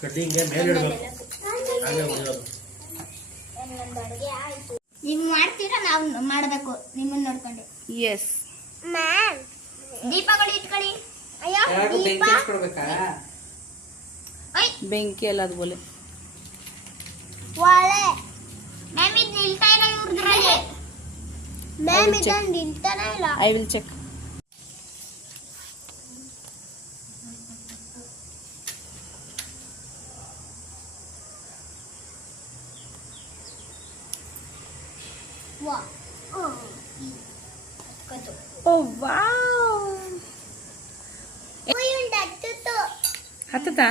Cutting ಮೇಲೆ ಇಡಬೇಕು ಹಾಗೆ ಉಳಿಯೋದು. ನೀವು ಮಾಡ್ತೀರಾ ನಾವು ಮಾಡಬೇಕು ನಿಮ್ಮನ್ನ ನೋಡ್ಕೊಂಡು. ಎಸ್ ಮ್ಯಾಮ್ ದೀಪಗಳು ಇಟ್ಕೊಳ್ಳಿ. ಅಯ್ಯೋ ದೀಪ ಬೆಂಕಿ ಎಲ್ಲ ಅದು ಬೋಲೆ ಒಳ್ಳೆ ಮ್ಯಾಮ್ ಇದು ನಿಲ್ತಾ ಇಲ್ಲ ಇವ್ರದ್ರಲ್ಲಿ. ಮ್ಯಾಮ್ ಇದನ್ನು ನಿಲ್ತಾನೆ ಇಲ್ಲ. I will check. ವಾ ಓ ವಾವ್ ಹತ್ತತಾ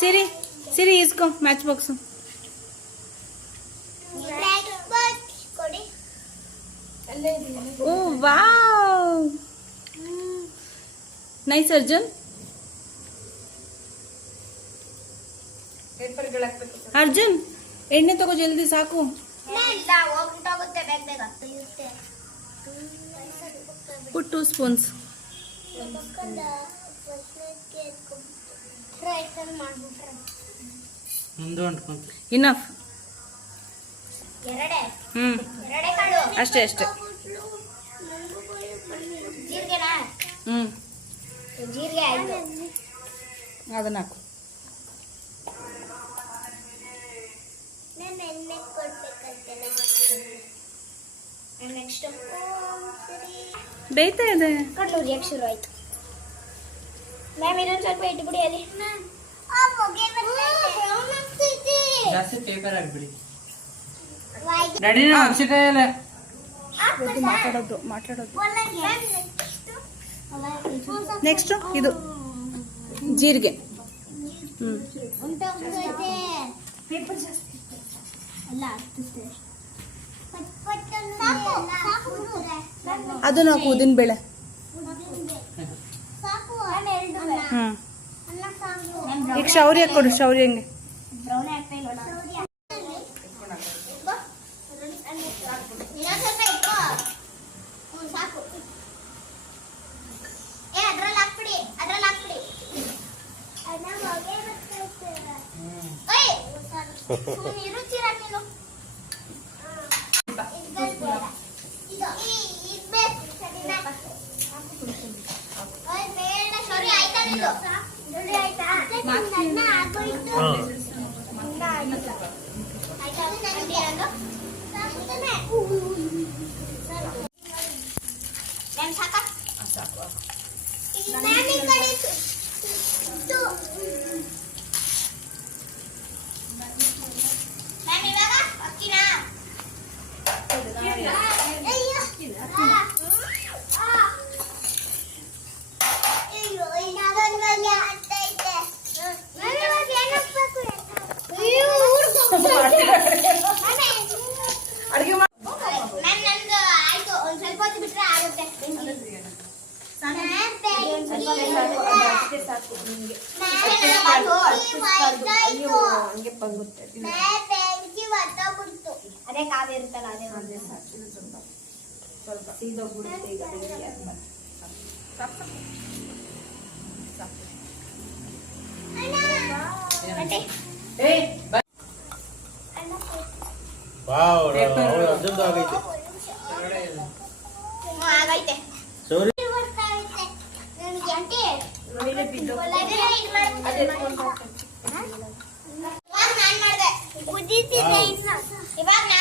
ಸಿರಿ ಸಿರಿ ಇಸ್ಕೋ match box. Oh wow nice Arjun. Arjun ಎಣ್ಣೆ ತಗೋ ಜಲ್ದಿ ಸಾಕು. ಹೋಗ್ಬಿಟ್ಟೋಗುತ್ತೆ ಬೇಗ ಬೇಗ. Put 2 spoons. ಇನಫ್. ಎರಡೇ ಎರಡೇ ಕಾಳು ಅಷ್ಟೇ ಅಷ್ಟೇ. ಜೀರಿಗೆನಾ? ಜೀರಿಗೆ ಆಯ್ತು. ಅದನ್ನ ಹಾಕು. ನೆಕ್ಸ್ಟ್ ಬೇಯ್ತಾ ಇದೆ. ಕಡ್ಲು ರಿಯಾಕ್ ಶುರು ಆಯ್ತು. ಮ್ಯಾಮ್ ಇದೊಂದು ಸ್ವಲ್ಪ ಇಟ್ಬಿಡಿ ಅಲ್ಲಿ. ಜಾಸ್ತಿ ಪೇಪರ್ ಹಾಕ್ಬಿಡಿ. ಮಾತಾಡೋದು ನೆಕ್ಸ್ಟ್ ಇದು ಜೀರಿಗೆ. ಅದನ್ನ ಹಾಕು ಉದ್ದಿನ ಬೇಳೆ. ಈಗ ಶೌರ್ಯ ಕೊಡು. ಶೌರ್ಯ ಹೆಂಗೆ ಅದೇ ಕಾವ್ಯ ಇರುತ್ತಲ್ಲ ಅದೇ ಸ್ವಲ್ಪ ಸೀದೋಗ್ಬಿಡುತ್ತೆ. ಈಗ ಆಗೈತೆ. ಇವಾಗ